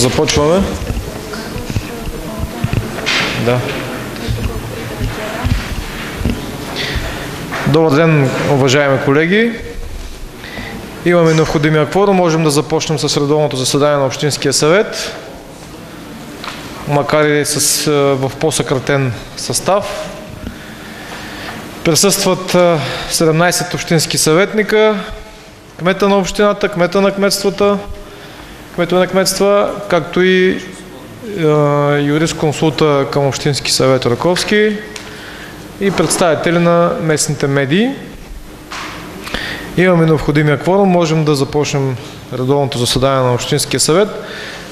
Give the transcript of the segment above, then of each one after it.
Започваме. Да. Добър ден, уважаеми колеги. Имаме необходимия кворум. Можем да започнем с редовното заседание на Общинския съвет, макар и в по-съкратен състав. Присъстват 17 общински съветника, кмета на общината, кмета на кметствата, кметове на кметства, както и юрисконсулта към Общински съвет Раковски и представители на местните медии. Имаме необходимия кворум, можем да започнем редовното заседание на Общинския съвет.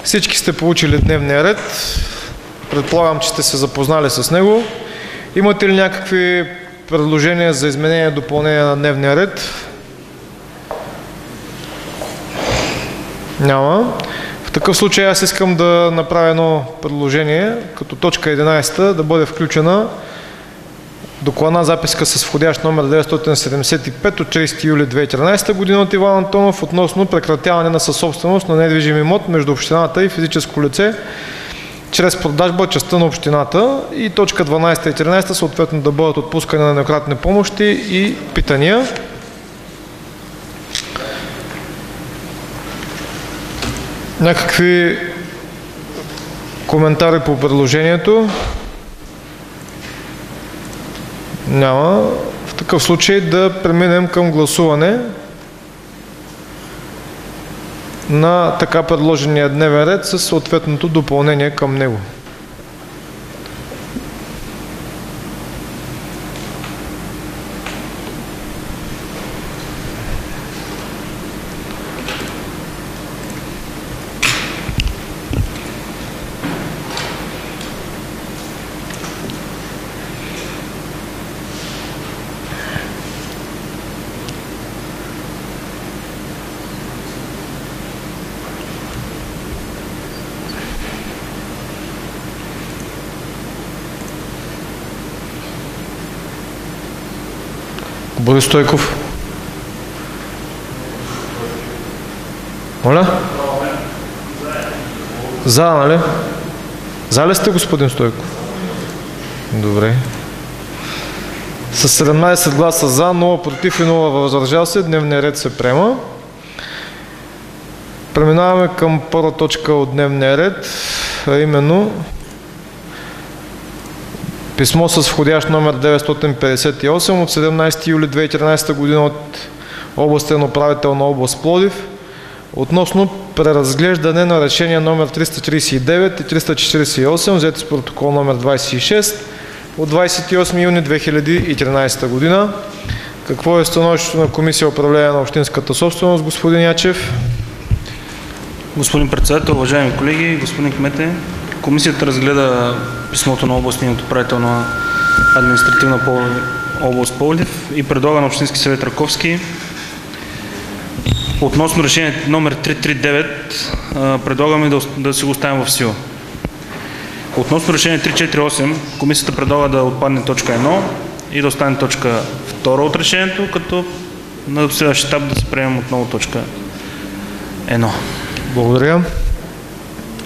Всички сте получили дневния ред. Предполагам, че сте се запознали с него. Имате ли някакви предложения за изменение и допълнение на дневния ред? Няма. В такъв случай аз искам да направя едно предложение, като точка 11 да бъде включена докладна записка с входящ номер 975 от 30 юли 2013 година от Иван Антонов относно прекратяване на съсобственост на недвижим имот между общината и физическо лице чрез продажба частта на общината, и точка 12 и 13 съответно да бъдат отпускане на еднократни помощи и питания. Някакви коментари по предложението? Няма. В такъв случай да преминем към гласуване на така предложения дневен ред със съответното допълнение към него. Борис Стойков. Моля? За, нали? За ли сте, господин Стойков? Добре. С 17 гласа за, 0 против и 0 въздържал се, дневният ред се приема. Преминаваме към първа точка от дневния ред, а именно писмо с входящ номер 958 от 17 юли 2013 година от областен управител на област Пловдив относно преразглеждане на решения номер 339 и 348, взети с протокол номер 26 от 28 юни 2013 година. Какво е становището на Комисия управление на общинската собственост, господин Ячев? Господин председател, уважаеми колеги, господин кмете, комисията разгледа писмото на областния управител на административна област Пловдив и предлага на Общински съвет Раковски относно решение номер 339, предлагаме да си го оставим в сила. Относно решение 348, комисията предлага да отпадне точка 1 и да остане точка 2 от решението, като на следващ етап да се приемем отново точка 1. Благодаря.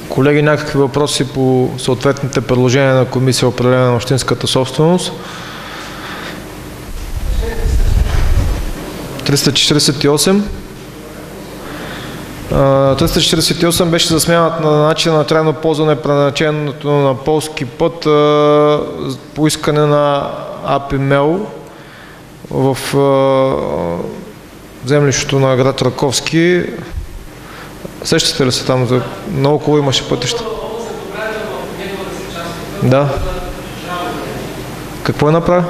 Колеги, някакви въпроси по съответните предложения на Комисия управление на общинската собственост? 348. 348 беше за смяната на начина на трайно ползване предназначението на полски път по искане на АПИ МЕЛ в землището на град Раковски. Сещате ли се там? Наоколо имаше пътища. Да. Какво е направил?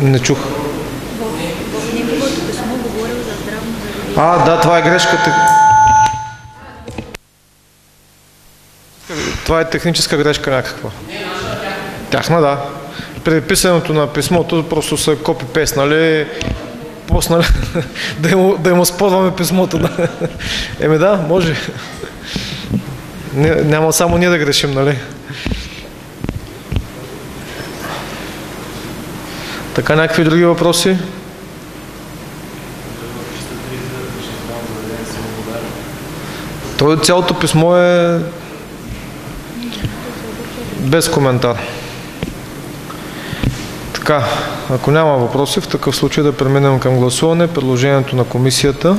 Не чух. Да, това е грешката. Това е техническа грешка някаква. Тяхна, да. При писането на писмото просто са копи-пейст, нали? Поснали, да им оспорваме писмото. Да. Да, може. Няма само ние да грешим, нали? Така, някакви други въпроси? Цялото писмо е без коментар. Така, ако няма въпроси, в такъв случай да преминем към гласуване. Предложението на комисията.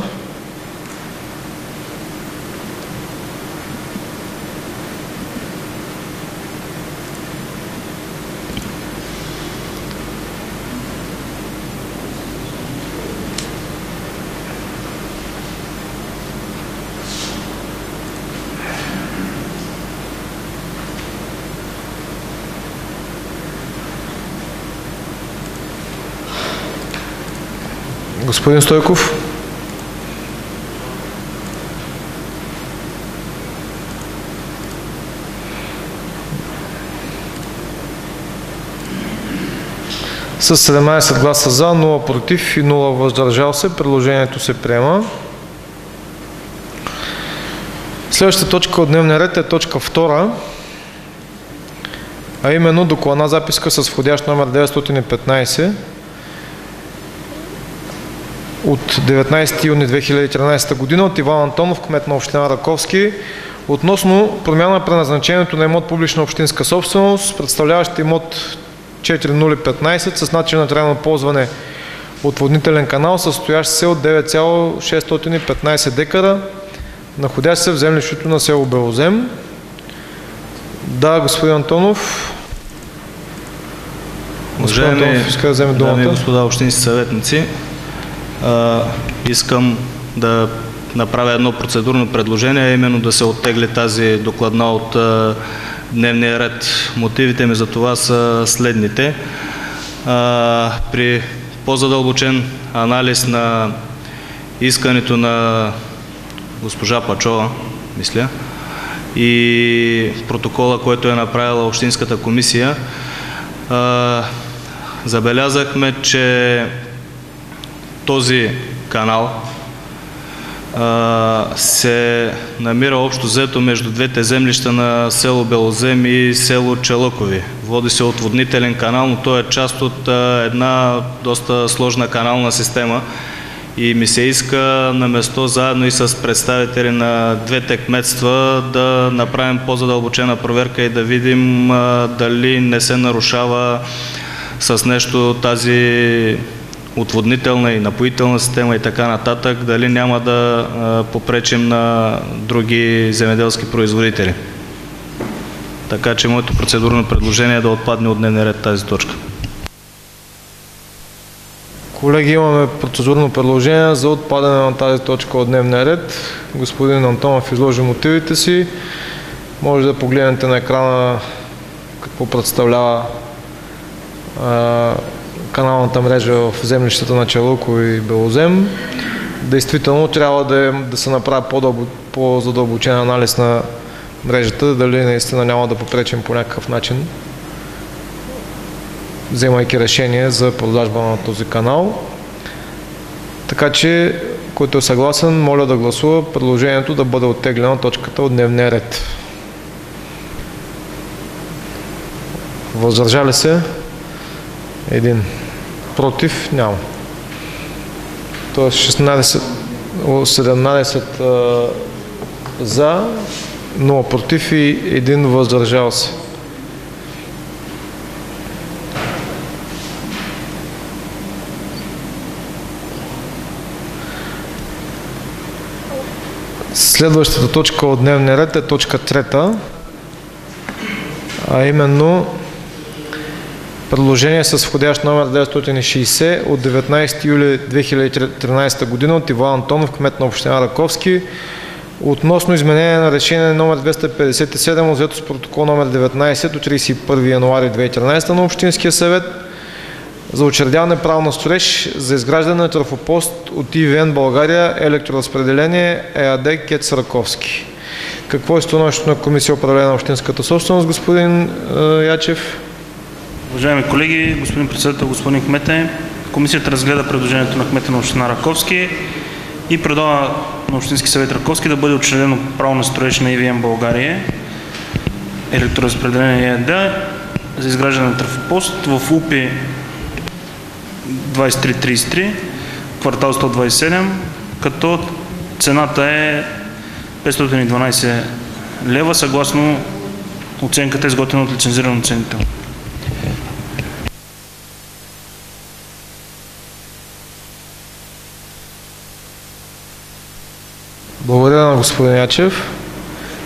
Господин Стойков. С 17 гласа за, 0 против и 0 въздържал се, предложението се приема. Следващата точка от дневния ред е точка 2, а именно докладна записка с входящ номер 915 от 19 юни 2013 година от Иван Антонов, кмет на община Раковски, относно промяна на предназначението на имот публична общинска собственост, представляващ имот 4015 с начин на трайно ползване отводнителен канал, състоящ се от 9,615 декара, находящ се в землището на село Белозем. Да, господин Антонов. Уважаеми дами и господа общински съветници, искам да направя едно процедурно предложение, а именно да се оттегли тази докладна от дневния ред. Мотивите ми за това са следните. При по-задълбочен анализ на искането на госпожа Пачова, мисля, и протокола, който е направила Общинската комисия, забелязахме, че този канал се намира общо взето между двете землища на село Белозем и село Чалъкови. Води се отводнителен канал, но той е част от една доста сложна канална система и ми се иска на место, заедно и с представители на двете кметства, да направим по-задълбочена проверка и да видим дали не се нарушава с нещо тази отводнителна и напоителна система и така нататък, дали няма да попречим на други земеделски производители. Така че моето процедурно предложение е да отпадне от дневния ред тази точка. Колеги, имаме процедурно предложение за отпадане на тази точка от дневния ред. Господин Антонов изложи мотивите си. Може да погледнете на екрана какво представлява каналната мрежа в землищата на Чалъково и Белозем. Действително трябва да се направи по-задълбочен анализ на мрежата, дали наистина няма да попречим по някакъв начин, вземайки решение за продажба на този канал. Така че, който е съгласен, моля да гласува предложението да бъде оттеглена точката от дневния ред. Въздържали се? 1. Против? Няма. Тоест 17 за, 0 против и 1 въздържал се. Следващата точка от дневния ред е точка 3, а именно предложение с входящ номер 960 от 19 юли 2013 година от Иван Антонов, кмет на община Раковски, относно изменение на решение номер 257 от взето с протокол номер 19 от 31 януари 2013 на Общинския съвет за учредяване право на строеж за изграждане на трафопост от ИВН България електроразпределение ЕАД КЕЦ Раковски. Какво е становището на Комисия управление на общинската собственост, господин Ячев? Уважаеми колеги, господин председател, господин кмете, комисията разгледа предложението на кмета на община Раковски и предлага на Общински съвет Раковски да бъде учредено право на строеж на ИВН България електроразпределение ЕАД за изграждане на трафопост в УПИ 2333, квартал 127, като цената е 512 лева, съгласно оценката, изготвена от лицензиран оценител. Благодаря на господин Ячев.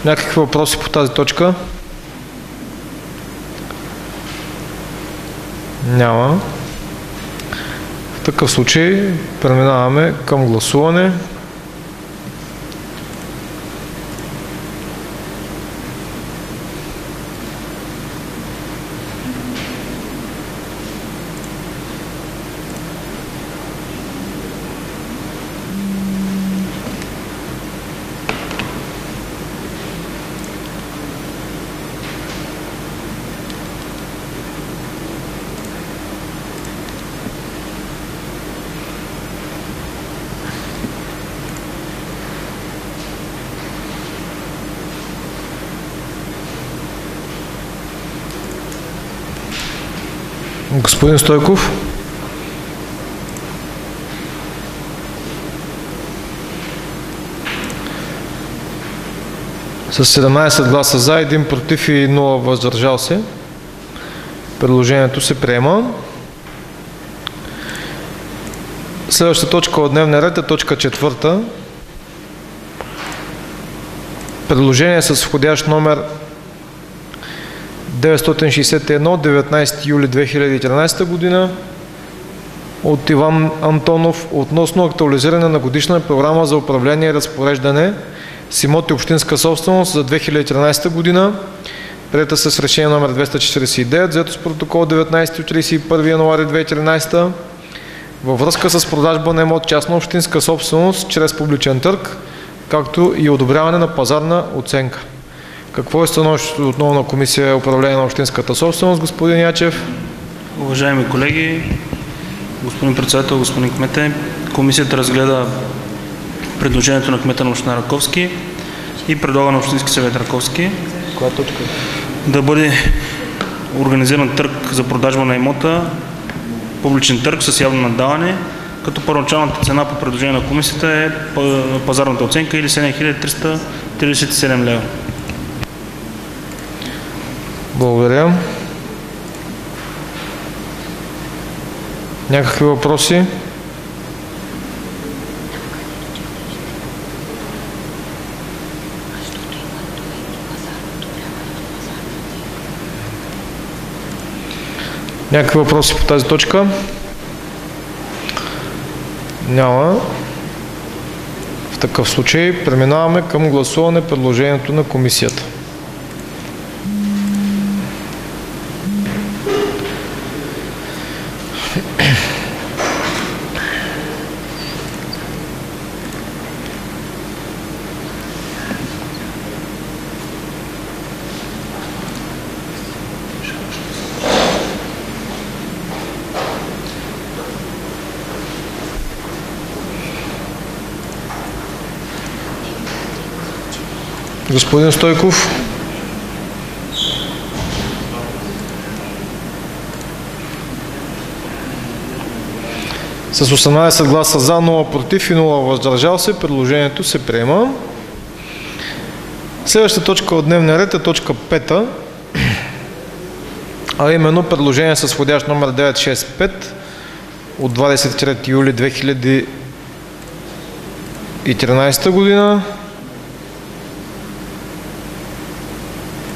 Някакви въпроси по тази точка? Няма. В такъв случай преминаваме към гласуване. Господин Стойков. С 17 гласа за, 1 против и 0 въздържал се. Предложението се приема. Следващата точка от дневния ред е точка 4. Предложение с входящ номер 961 от 19 юли 2013 година от Иван Антонов относно актуализиране на годишна програма за управление и разпореждане с имоти общинска собственост за 2013 година, приета с решение номер 249, взето с протокол 19 от 31 януари 2013, във връзка с продажба на имот частна общинска собственост чрез публичен търг, както и одобряване на пазарна оценка. Какво е становището отново на Комисия управление на общинската собственост, господин Ячев? Уважаеми колеги, господин председател, господин кмете, комисията разгледа предложението на кмета на община Раковски и предлага на Общински съвет Раковски Коя точка? да бъде организиран търг за продажба на имота, публичен търг с явно наддаване, като първоначалната цена по предложение на комисията е пазарната оценка или 7337 лева. Благодаря. Някакви въпроси? Някакви въпроси по тази точка? Няма. В такъв случай преминаваме към гласуване предложението на комисията. Господин Стойков. С 18 гласа за, 0 против и 0 въздържал се, предложението се приема. Следващата точка от дневния ред е точка 5, а именно предложение с входящ номер 965 от 23 юли 2013 година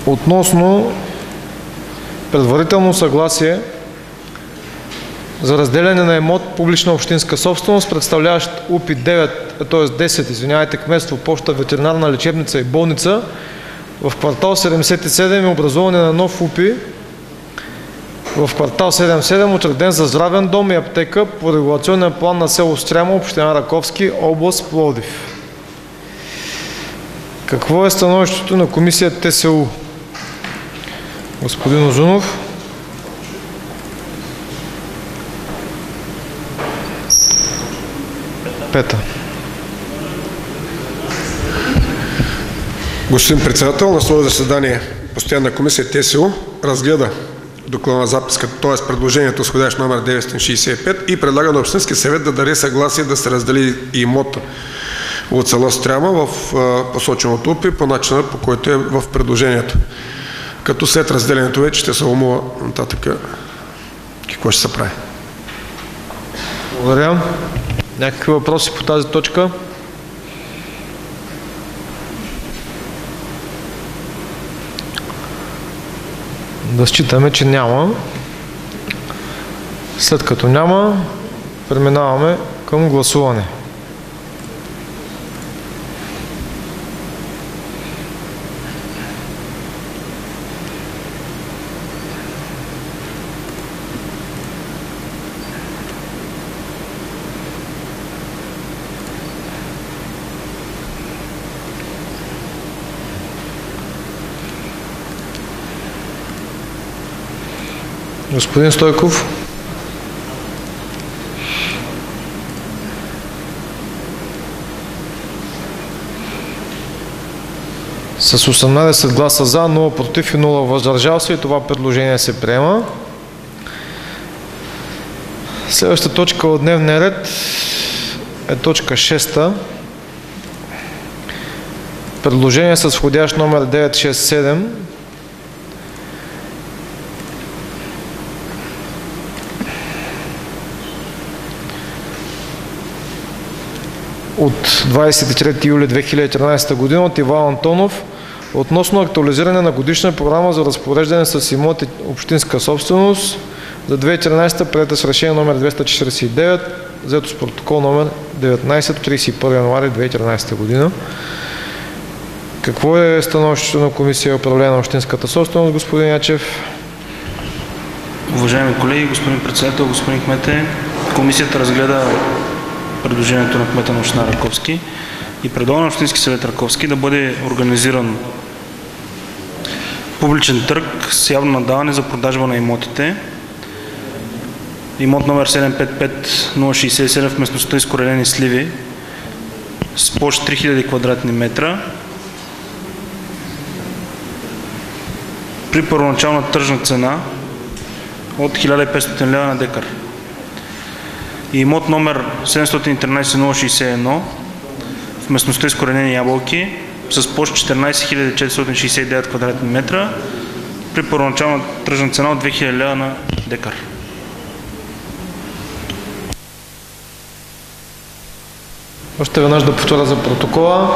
относно предварително съгласие за разделяне на имот публична общинска собственост, представляващ УПИ 9, т.е. 10, кметство, поща, ветеринарна лечебница и болница в квартал 77 и образуване на нов УПИ в квартал 77, учреден за здравен дом и аптека по регулационен план на село Стряма, община Раковски, област Пловдив. Какво е становището на комисия ТСУ? Господин Озунов. Пета. Господин председател, на свое заседание постоянна комисия ТСУ разгледа доклада на записката, т.е. предложението с входящ номер 965 и предлага на Общински съвет да даде съгласие да се раздели имота от село Стряма в посоченото УПИ по начина, по който е в предложението. Като след разделението вече ще се умува нататък какво ще се прави. Благодаря. Някакви въпроси по тази точка? Да считаме, че няма. След като няма, преминаваме към гласуване. Господин Стойков. С 18 гласа за, 0 против и 0 въздържал се, и това предложение се приема. Следващата точка от дневния ред е точка 6. Предложение с входящ номер 967 от 23 юли 2013 година от Иван Антонов относно актуализиране на годишна програма за разпореждане с имоти общинска собственост за 2013, приета с решение номер 249, взето с протокол номер 19 от 31 януари 2013 година. Какво е становището на Комисия управление на общинската собственост, господин Ячев? Уважаеми колеги, господин председател, господин кмете, комисията разгледа предложението на кмета на община Раковски и предлага на Общински съвет Раковски да бъде организиран публичен търг с явно наддаване за продажба на имотите. Имот номер 755067 в местността Изкоренени сливи с площ 3000 квадратни метра при първоначална тръжна цена от 1500 лева на декар. И имот номер 713061 в местността Изкоренени ябълки с площ 14 469 квадратни метра при първоначална тръжна цена от 2000 лева на декар. Още веднъж да повторя за протокола.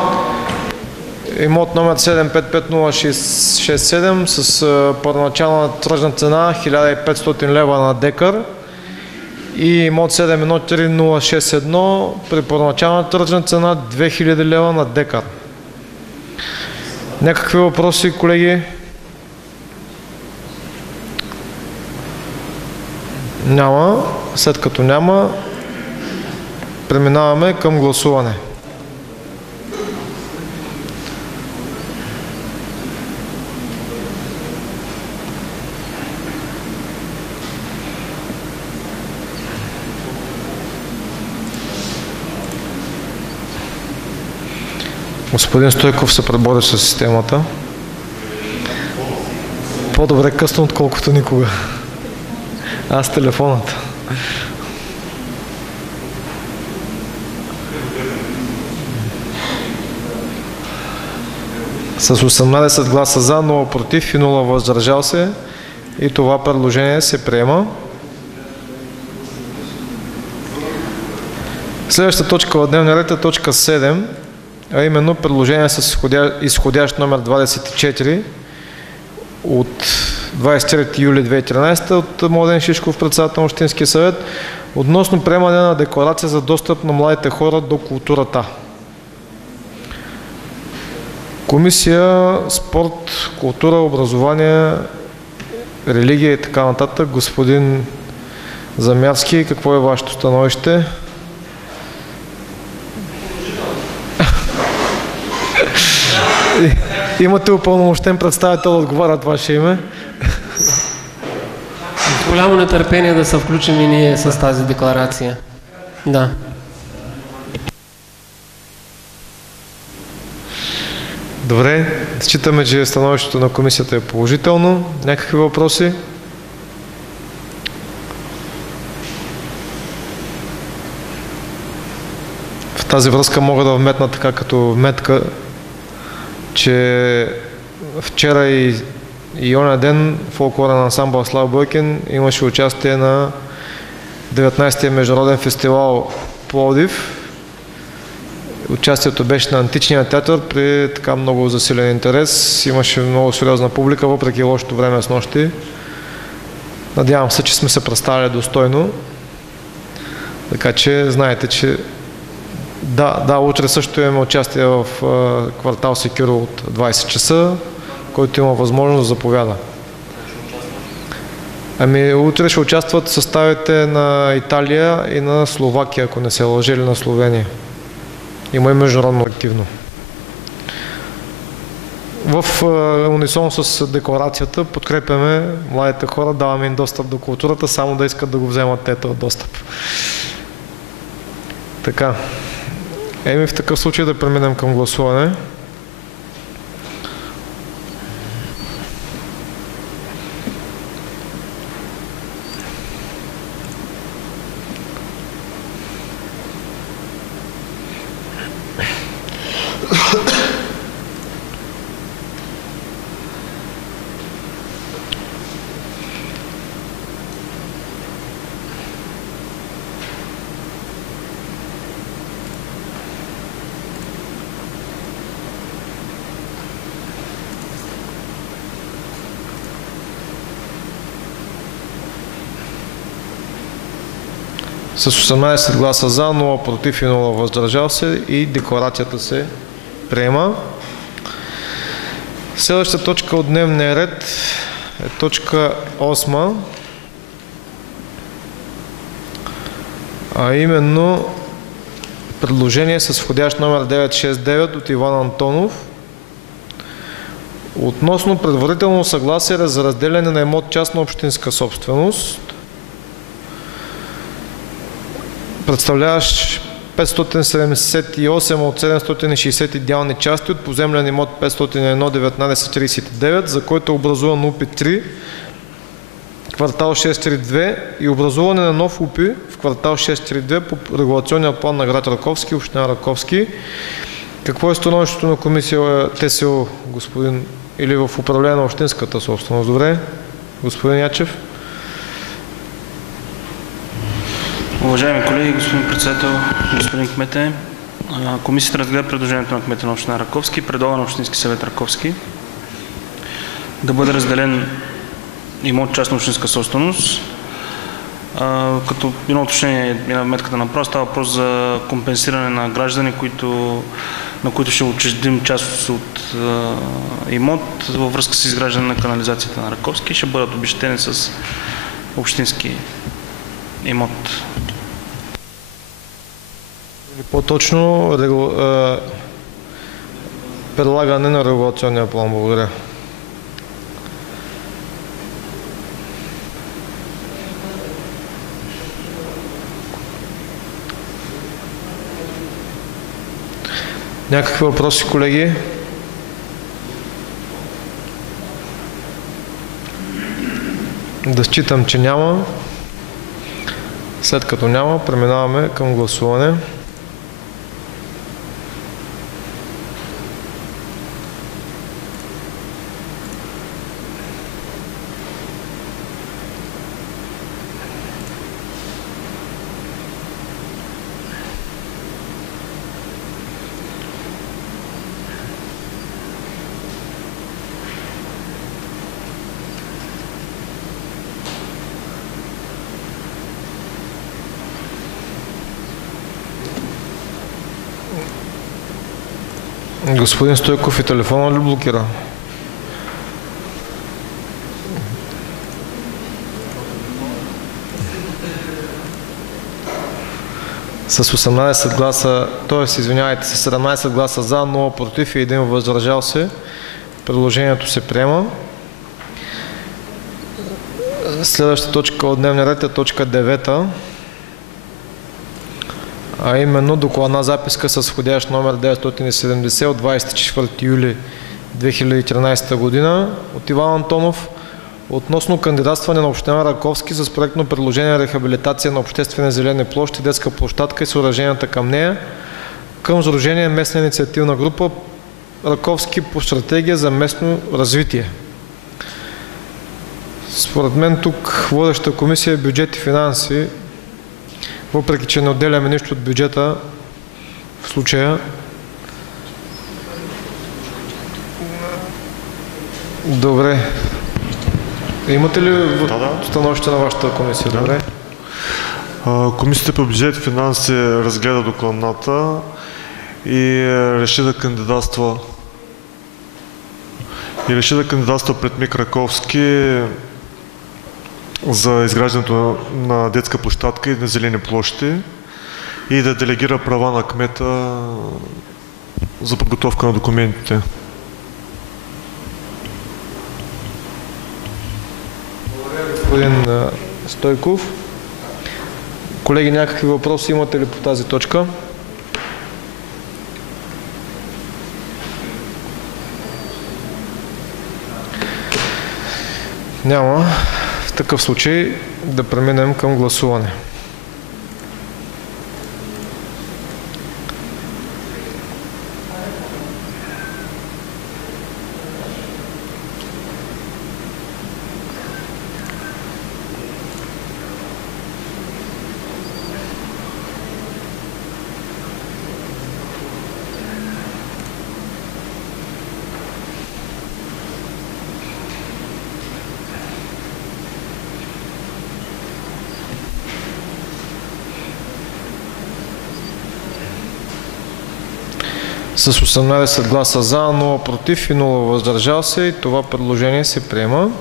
Имот номер 755067 с първоначална тръжна цена 1500 лева на декар и имот 713061 при първоначална тръжна цена 2000 лева на декар. Някакви въпроси, колеги? Няма. След като няма, преминаваме към гласуване. Господин Стойков се пребори с системата. По-добре късно, отколкото никога. Аз телефоната. С 18 гласа за, 0 против и 0 въздържал се, и това предложение се приема. Следващата точка в дневния ред е точка 7, а именно предложение с изходящ номер 24 от 23 юли 2013 от Младен Шишков, председател на Общинския съвет, относно приемане на декларация за достъп на младите хора до културата. Комисия спорт, култура, образование, религия и така нататък. Господин Замярски, какво е вашето становище? Имате упълномощен представител да отговаря от ваше име. Голямо нетърпение да се включим и ние с тази декларация. Да. Добре, считаме, че становището на комисията е положително. Някакви въпроси? В В тази връзка мога да вметна така като вметка, че вчера и оня ден фолклорен ансамбъл Слав Бойкин имаше участие на 19-тия международен фестивал Пловдив. Участието беше на Античния театър при така много засилен интерес. Имаше много сериозна публика, въпреки лошото време с нощи. Надявам се, че сме се представили достойно. Така че знаете, че да, утре също имаме участие в квартал Секюро от 20 часа, който има възможност да заповяда. Ами утре ще участват съставите на Италия и на Словакия, ако не се лъжи, или на Словения. Има и международно активно. В унисон с декларацията подкрепяме младите хора, даваме им достъп до културата, само да искат да го вземат те този достъп. Така. В такъв случай да преминем към гласуване. С 18 гласа за, 0 против и 0 въздържал се и декларацията се приема. Следващата точка от дневния ред е точка 8, а именно предложение с входящ номер 969 от Иван Антонов относно предварително съгласие за разделяне на имот частна общинска собственост, представляващ 578 от 760 идеални части от поземлен имот 501-1939, за който е образуван УПИ 3, квартал 632 и образуване на нов УПИ в квартал 632 по регулационния план на град Раковски, община Раковски. Какво е становището на комисия ТСО, господин, или в управление на общинската собственост? Добре, господин Ячев. Уважаеми колеги, господин председател, господин кмете, комисията разгледа предложението на кмета на община Раковски и предлага на Общински съвет Раковски да бъде разделен имот частна общинска собственост. Като едно уточнение, една вметка да направя, става въпрос за компенсиране на граждани, на които ще учредим част от имот във връзка с изграждане на канализацията на Раковски, ще бъдат обезщетени с общински имот. По-точно предлагане на регулационния план. Благодаря. Някакви въпроси, колеги? Да считам, че няма. След като няма, преминаваме към гласуване. Господин Стойков, и телефона ли блокира? С 18 гласа, т.е. извинявайте, с 17 гласа за, 0 против и 1 въздържал се, предложението се приема. Следващата точка от дневния ред е точка 9, а именно докладна записка с входящ номер 970 от 24 юли 2013 година от Иван Антонов относно кандидатстване на община Раковски с проектно предложение рехабилитация на обществени зелени площи, детска площадка и съоръженията към нея към Сдружение местна инициативна група Раковски по стратегия за местно развитие. Според мен тук водеща комисия е бюджет и финанси, въпреки че не отделяме нищо от бюджета в случая. Добре. Имате ли становище на вашата комисия? Добре. Комисията по бюджет и финанси разгледа докладната и реши да кандидатства пред МИК Раковски за изграждането на детска площадка и на зелени площи и да делегира права на кмета за подготовка на документите. Господин Стойков. Колеги, някакви въпроси имате ли по тази точка? Няма. В такъв случай да преминем към гласуване. С 18 гласа за, 0 против и 0 въздържал се и това предложение се приема.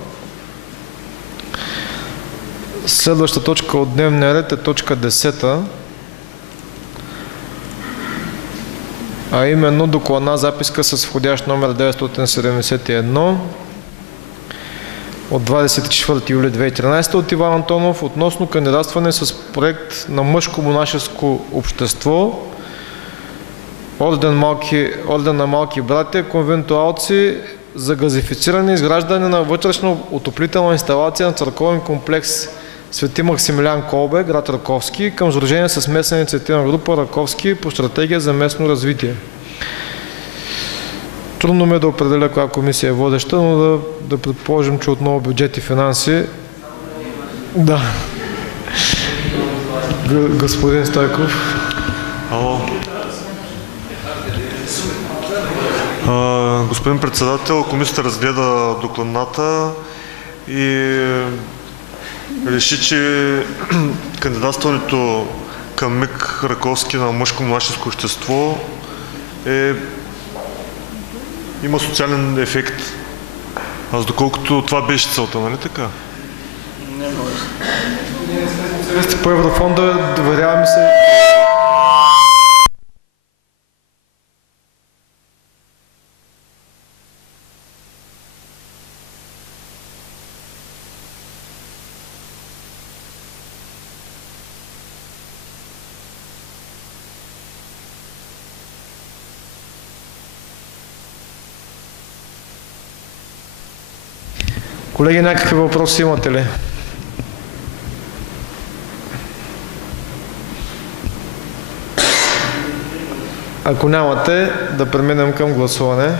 Следваща точка от дневния ред е точка 10, а именно докладна записка с входящ номер 971 от 24 юли 2013 от Иван Антонов относно кандидатстване с проект на мъжко монашеско общество Орден на малки братя, конвентуалци за газифициране и изграждане на вътрешна отоплителна инсталация на църковен комплекс Свети Максимилиан Колбе, град Раковски, към сдружение с местна инициативна група Раковски по стратегия за местно развитие. Трудно ме да определя коя комисия е водеща, но да предположим, че отново бюджет и финанси. Да. Господин Стойков. Ало. Господин председател, комисията разгледа докладната и реши, че кандидатстването към МИК Раковски на мъжко монашеско общество има социален ефект. Аз доколкото това беше целта, нали така? Не може. Вие сте по Еврофонда, доверяваме се. Колеги, някакви въпроси имате ли? Ако нямате, да преминем към гласуване.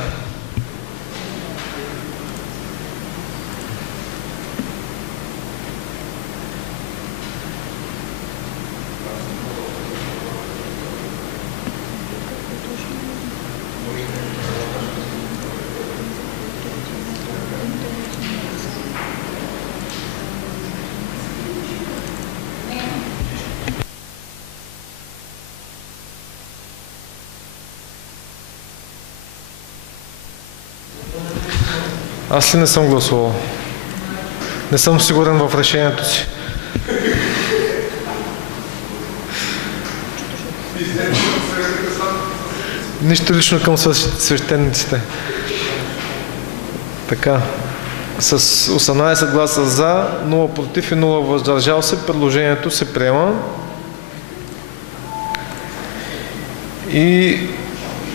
Аз ли не съм гласувал? Не съм сигурен в решението си. Нищо лично към свещениците. Така. С 18 гласа за, 0 против и 0 въздържал се, предложението се приема. И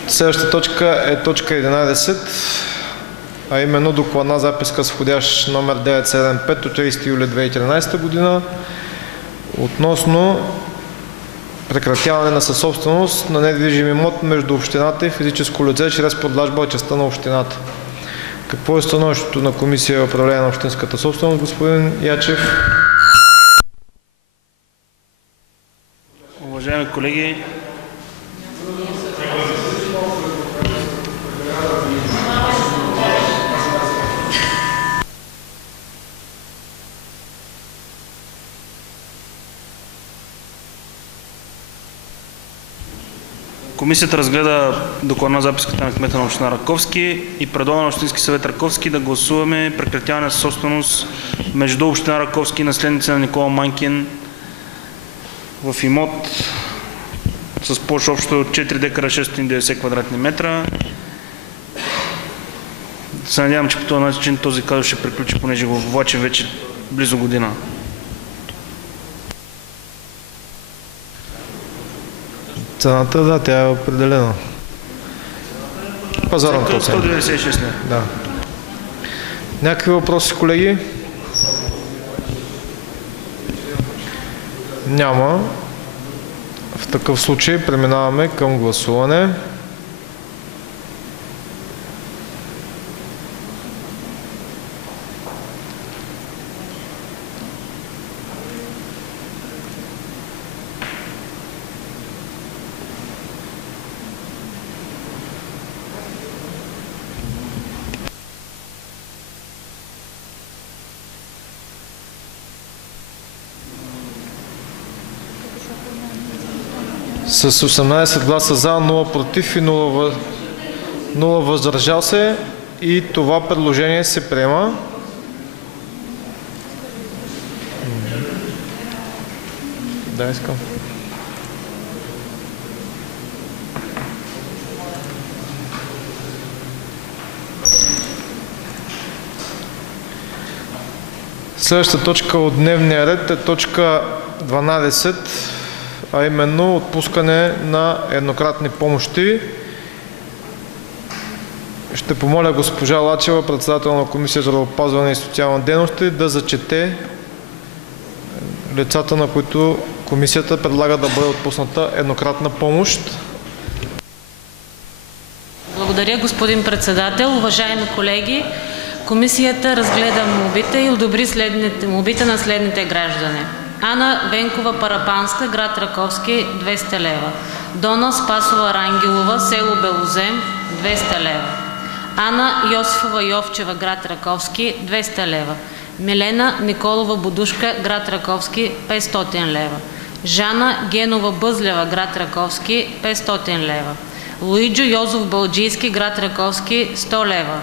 следващата точка е точка 11, а именно докладна записка с входящ номер 975 от 30 юли 2013 година относно прекратяване на съсобственост на недвижим имот между общината и физическо лице чрез продажба частта на общината. Какво е становището на Комисия управление на общинската собственост, господин Ячев? Уважаеми колеги, Комисията разгледа докладна записката на кмета на община Раковски и предлага на Общински съвет Раковски да гласуваме прекратяване на собственост между община Раковски и наследници на Никола Манкин в имот с площ общо 4 декара 690 квадратни метра. Се надявам, че по този начин този казус ще приключи, понеже го влачим вече близо година. Цената, да, тя е определена. Пазарната оценка. 196 лева. Да. Някакви въпроси, колеги? Няма. В такъв случай преминаваме към гласуване. С 18 гласа за, 0 против и 0 въздържал се и това предложение се приема. Да, искам. Следващата точка от дневния ред е точка 12, а именно отпускане на еднократни помощи. Ще помоля госпожа Лачева, председател на Комисия за здравеопазване и социални дейности, да зачете лицата, на които Комисията предлага да бъде отпусната еднократна помощ. Благодаря, господин председател. Уважаеми колеги, Комисията разгледа молбите и одобри молбите на следните граждани. Ана Венкова Парапанска, град Раковски, 200 лева. Дона Спасова Рангелова, село Белозем, 200 лева. Ана Йосифова Йовчева, град Раковски, 200 лева. Милена Николова Будушка, град Раковски, 500 лева. Жана Генова Бъзлева, град Раковски, 500 лева. Луиджо Йозов Балджийски, град Раковски, 100 лева.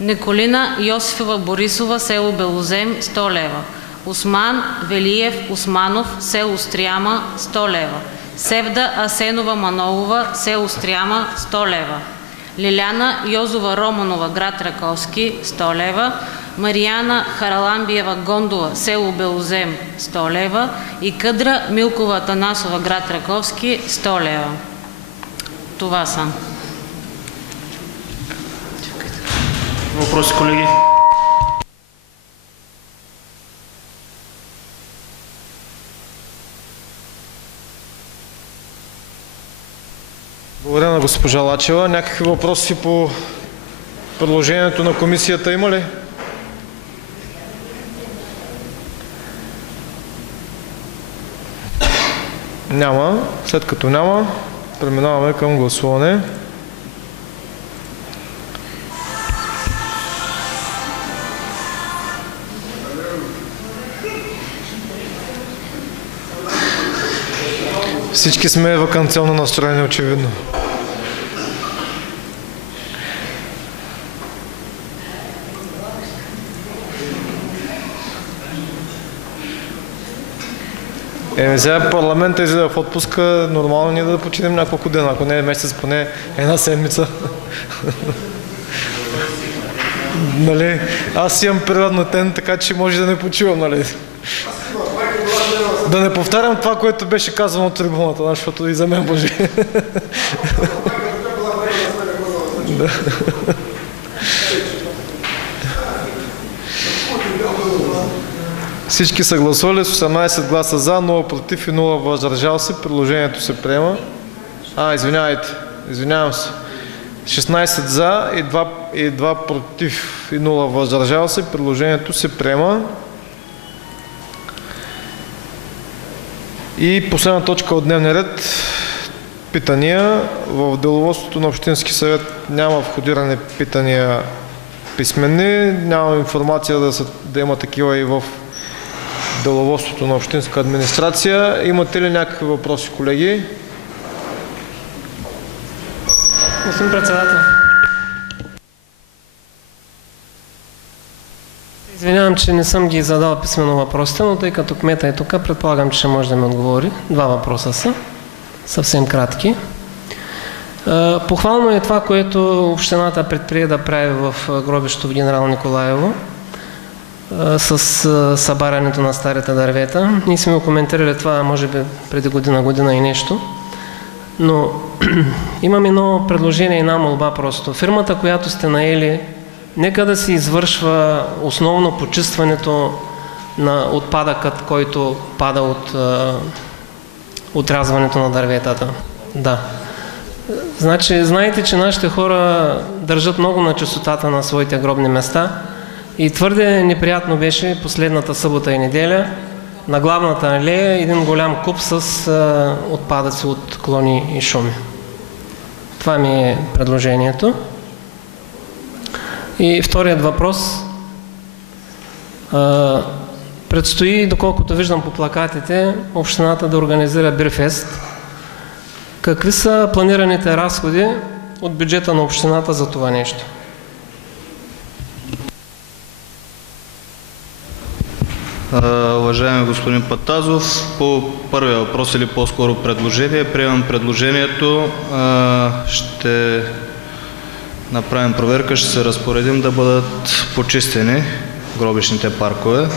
Николина Йосифова Борисова, село Белозем, 100 лева. Осман Велиев Османов, село Стряма, 100 лева. Севда Асенова Манолова, село Стряма, 100 лева. Лиляна Йозова Романова, град Раковски, 100 лева. Марияна Хараламбиева Гондова, село Белозем, 100 лева. И Къдра Милкова Танасова, град Раковски, 100 лева. Това са. Въпроси, колеги? Благодаря на госпожа Лачева. Някакви въпроси по предложението на комисията има ли? Няма. След като няма, преминаваме към гласуване. Всички сме ваканционно настроени, очевидно. Сега парламента излиза в отпуска, нормално ние да починем няколко дена, ако не е месец, поне една седмица. Нали? Аз имам природна тен, така че може да не почивам, нали? Да не повтарям това, което беше казано от трибуната, защото и за мен Божи. Да. Всички са гласували с 18 гласа за, 0 против и 0 въздържал се. Предложението се приема. Извинявам се. 16 за и 2 против и 0 въздържал се. Предложението се приема. И последна точка от дневния ред. Питания. В деловодството на Общински съвет няма входирани питания писмени. Няма информация да има такива и в деловодството на Общинска администрация. Имате ли някакви въпроси, колеги? Господин председател. Извинявам, че не съм ги задал писмено въпросите, но тъй като кмета е тук, предполагам, че ще може да ми отговори. 2 въпроса са, съвсем кратки. Похвално е това, което общината предприе да прави в гробището в Генерал Николаево с събарянето на старите дървета. Ние сме го коментирали това, може би преди година и нещо. Но имам едно предложение и една молба просто. Фирмата, която сте наели, нека да се извършва основно почистването на отпадъкът, който пада от отрязването на дърветата. Да. Значи, знаете, че нашите хора държат много на чистотата на своите гробни места и твърде неприятно беше последната събота и неделя на главната алея един голям куп с отпадъци от клони и шуми. Това ми е предложението. И вторият въпрос. Предстои, доколкото виждам по плакатите, общината да организира Бирфест. Какви са планираните разходи от бюджета на общината за това нещо? Уважаеми господин Патазов, по първия въпрос или по-скоро предложение, приемам предложението. Ще направим проверка, ще се разпоредим да бъдат почистени гробищните паркове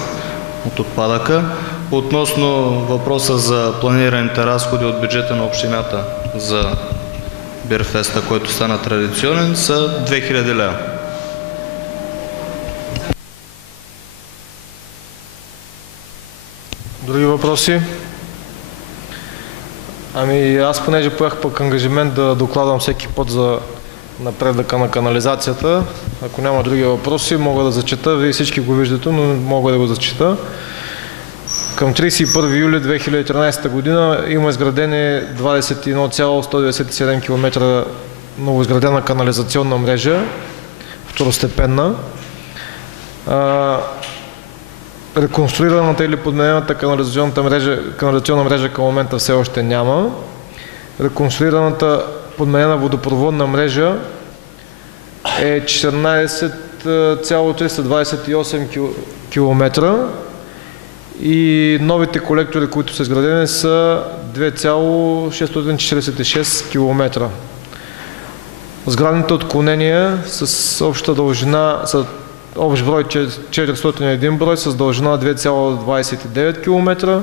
от отпадъка. Относно въпроса за планираните разходи от бюджета на общината за Бирфеста, който стана традиционен, са 2000 лева. Други въпроси? Аз понеже поех пък ангажимент да докладвам всеки път за напредъка на канализацията. Ако няма други въпроси, мога да зачета. Вие всички го виждате, но мога да го зачета. Към 31 юли 2013 година има изградени 21,197 км новоизградена канализационна мрежа, второстепенна. Реконструираната или подменената канализационна мрежа към момента все още няма. Реконструираната подменена водопроводна мрежа е 14,328 км и новите колектори, които са изградени, са 2,646 км. Сградните отклонения с обща дължина са общ брой 401 брой с дължина 2,29 км,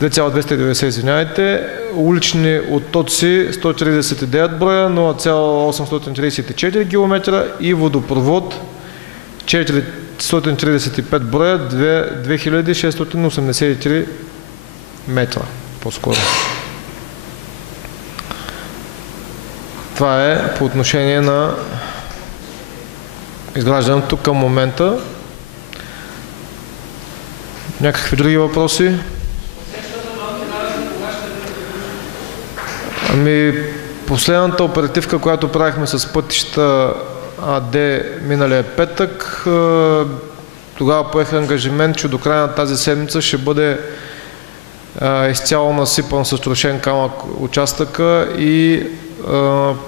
2,290, извиняйте, улични оттоци 139 броя, 0,834 км и водопровод 435 броя, 2683 метра по-скоро. Това е по отношение на изграждането към момента. Някакви други въпроси? Последната оперативка, която правихме с Пътища АД миналия петък, тогава поех ангажимент, че до края на тази седмица ще бъде изцяло насипан с трошен камък участъка и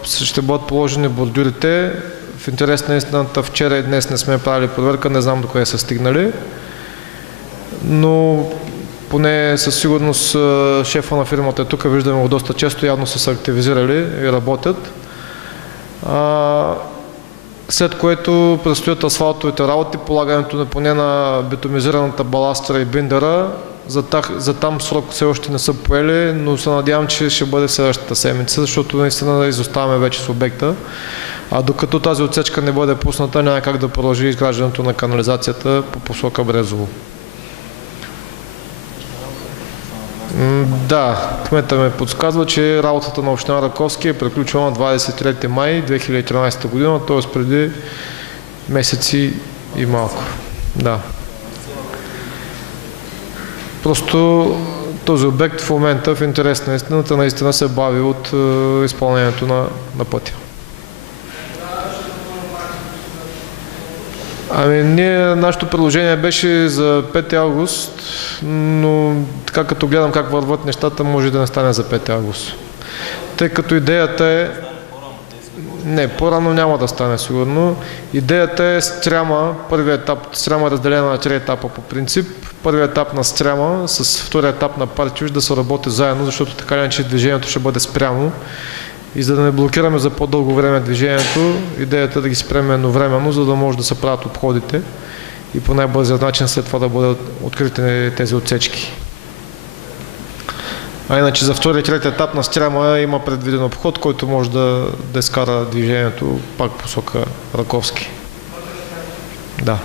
ще бъдат положени бордюрите. В интерес на истината, вчера и днес не сме правили проверка, не знам до къде са стигнали, но поне със сигурност шефа на фирмата е тук, виждаме го доста често, явно са се активизирали и работят. След което предстоят асфалтовите работи, полагането поне на битумизираната баластра и биндера. За там срок все още не са поели, но се надявам, че ще бъде следващата седмица, защото наистина изоставаме вече с обекта. А докато тази отсечка не бъде пусната, няма как да продължи изграждането на канализацията по посока Брезово. Да, кмета ме подсказва, че работата на община Раковски е приключила на 23 май 2013 година, т.е. преди месеци и малко. Да. Просто този обект в момента, в интерес на истината, наистина се бави от изпълнението на пътя. Нашето предложение беше за 5 август, но така като гледам как върват нещата, може да не стане за 5 август. Тъй като идеята е... Не, по-рано няма да стане сигурно. Идеята е Стряма, първият етап, Стряма е разделена на 3 етапа по принцип. Първият етап на Стряма с втория етап на Партюш да се работи заедно, защото така иначе движението ще бъде спрямо. И за да не блокираме за по-дълго време движението, идеята е да ги спрем едновременно, за да може да се правят обходите и по най-бързия начин след това да бъдат открити тези отсечки. А иначе за втория и третия етап на Стряма има предвиден обход, който може да изкара движението пак посока Раковски. Да.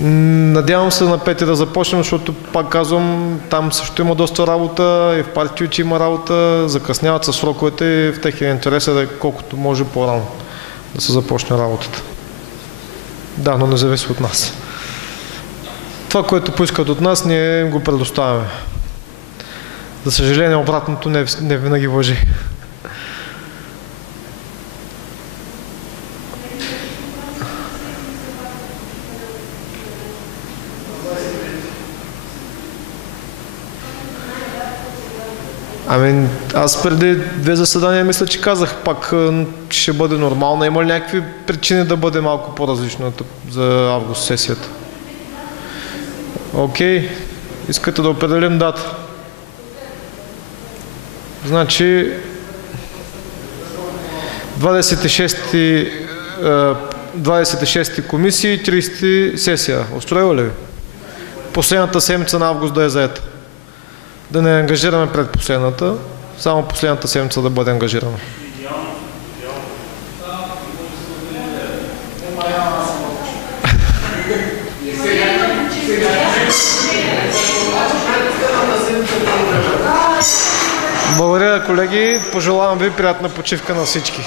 Надявам се на 5 да започнем, защото пак казвам, там също има доста работа и в Партюч има работа, закъсняват със сроковете и в техния интерес е да колкото може по-рано да се започне работата. Да, но не зависи от нас. Това, което поискат от нас, ние им го предоставяме. За съжаление, обратното не винаги важи. Аз преди 2 заседания мисля, че казах пак, че ще бъде нормално. Има ли някакви причини да бъде малко по-различно за август сесията? Окей, искате да определим дата. Значи 26 комисии, 30 сесия. Устроила ли ви? Последната седмица на август да е заета. Да не ангажираме пред последната, само последната седмица да бъде ангажирана. Благодаря, колеги. Пожелавам ви приятна почивка на всички.